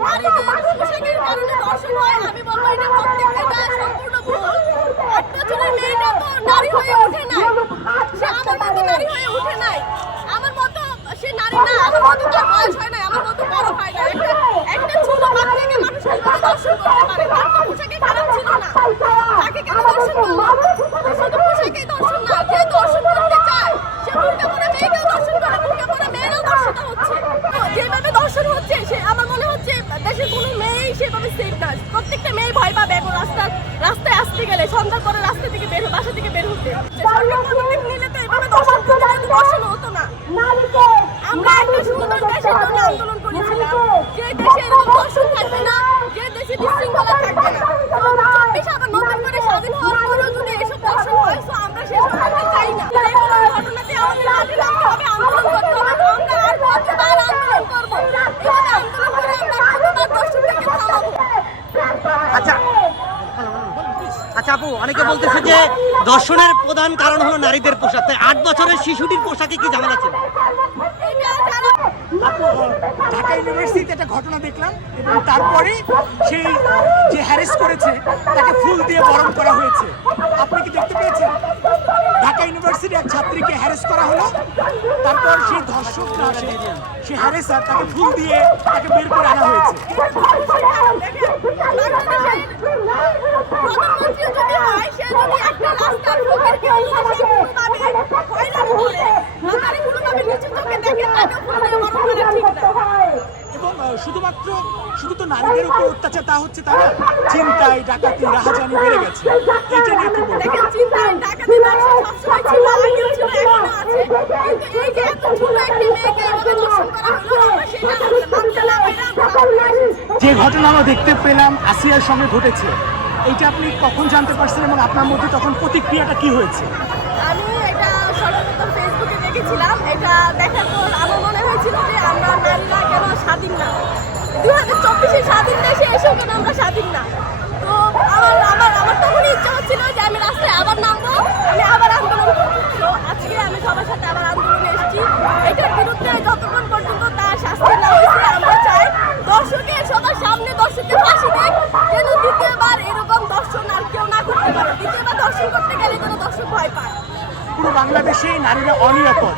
নারীদের পোশাকের কারণে ধর্ষণ হয় আমি বলব এটা প্রত্যেক এটা সম্পূর্ণ ভুল আট বছরের মেয়েটা তো নারী হয়ে ওঠে নাই সে আমার মতো নারী হয়ে ওঠে নাই আমার মতো সে নারী না আমার মতো তার বয়স হয় নাই আমার মতো বড় হয় না একটা একটা ছোট বাচ্চাকে মানুষ কীভাবে দর্শন করতে পারে তার তো পোশাকে খারাপ ছিল না তাকে কেন দর্শন করল শুধু পোশাকেই দর্শন না যে দর্শন করতে চায় সে বুড়কা পরে মেয়েকেও দর্শন করে বুড়কা পরে মেয়েরাও দর্শিত হচ্ছে তো যেভাবে দর্শন হচ্ছে সে আমার মনে হচ্ছে দেশের কোনো মেয়েই সেভাবে সেফ না। প্রত্যেকটা মেয়ে ভয় পাবে এখন রাস্তা রাস্তায় আসতে গেলে সন্ধ্যার পরে রাস্তা থেকে বের বাসা থেকে বের হতে। সরকার পদক্ষেপ নিলে তো এভাবে দর্শন হতো না। আমরা একটা সুন্দর দেশের জন্য আন্দোলন করেছিলাম। যে দেশে এরকম দর্শন থাকবে না যে দেশে বিশৃঙ্খলা থাকবে না তো চব্বিশ আবার নতুন করে স্বাধীন হওয়ার পরেও যদি এসব দর্শন হয় তো আমরা সেসব হতে চাই না যে কোনো ঘটনাতে আমাদের মাঠে নামতে হবে আন্দোলন করতে হবে তো আমরা আর কতবার আন্দোলন করব এভাবে আন্দোলন করে আমরা কতবার দর্শকদেরকে থামাবো আচ্ছা আচ্ছা আপু, অনেকে বলতেছে যে দর্শনের প্রধান কারণ হলো নারীদের পোশাক। তাই আট বছরের শিশুটির পোশাকে কি ঝামেলা ছিল? ঢাকা ইউনিভার্সিটিতে একটা ঘটনা দেখলাম এবং তারপরে সেই যে হ্যারেস করেছে, তাকে ফুল দিয়ে বরণ করা হয়েছে। আপনি কি দেখতে পেয়েছেন? ঢাকা ইউনিভার্সিটি এক ছাত্রীকে হ্যারেস করা হলো, তারপর সেই ধর্ষক না, সে সে হ্যারেসার তাকে ফুল দিয়ে তাকে বের করে আনা হয়েছে। শুধুমাত্র, শুধু তো নারীদের উপর অত্যাচার তা হচ্ছে তারা চিন্তায় ডাকাতি, রাহাজানি বেড়ে গেছে। এইটা নিয়ে কি বলব? আছে ছোট একটি মেয়েকে এভাবে দর্শন করা হলো আমরা সেটা মানতে না পেরে আমরা সামনে এসেছি যে ঘটনা আমরা দেখতে পেলাম আসিয়ার সঙ্গে ঘটেছে, এইটা আপনি কখন জানতে পারছেন এবং আপনার মধ্যে তখন প্রতিক্রিয়াটা কি হয়েছে? আমি এটা সর্বপ্রথম ফেসবুকে দেখেছিলাম। এটা দেখার পর ভয় পায়। পুরো বাংলাদেশে নারীরা অনিরাপদ।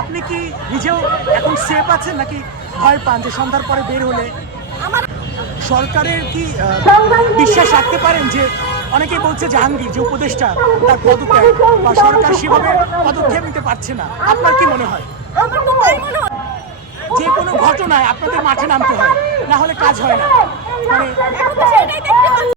আপনি কি নিজেও এখন সেফ আছেন নাকি ভয় পান যে সন্ধ্যার পরে বের হলে? আমার সরকারের কি বিশ্বাস রাখতে পারেন যে অনেকেই বলছে জাহাঙ্গীর যে উপদেষ্টা তার পদত্যাগ বা সরকার সেভাবে পদক্ষেপ নিতে পারছে না। আপনার কি মনে হয়? মনে হয়। যে কোনো ঘটনায় আপনাদের মাঠে নামতে হয় না হলে কাজ হয় না। মানে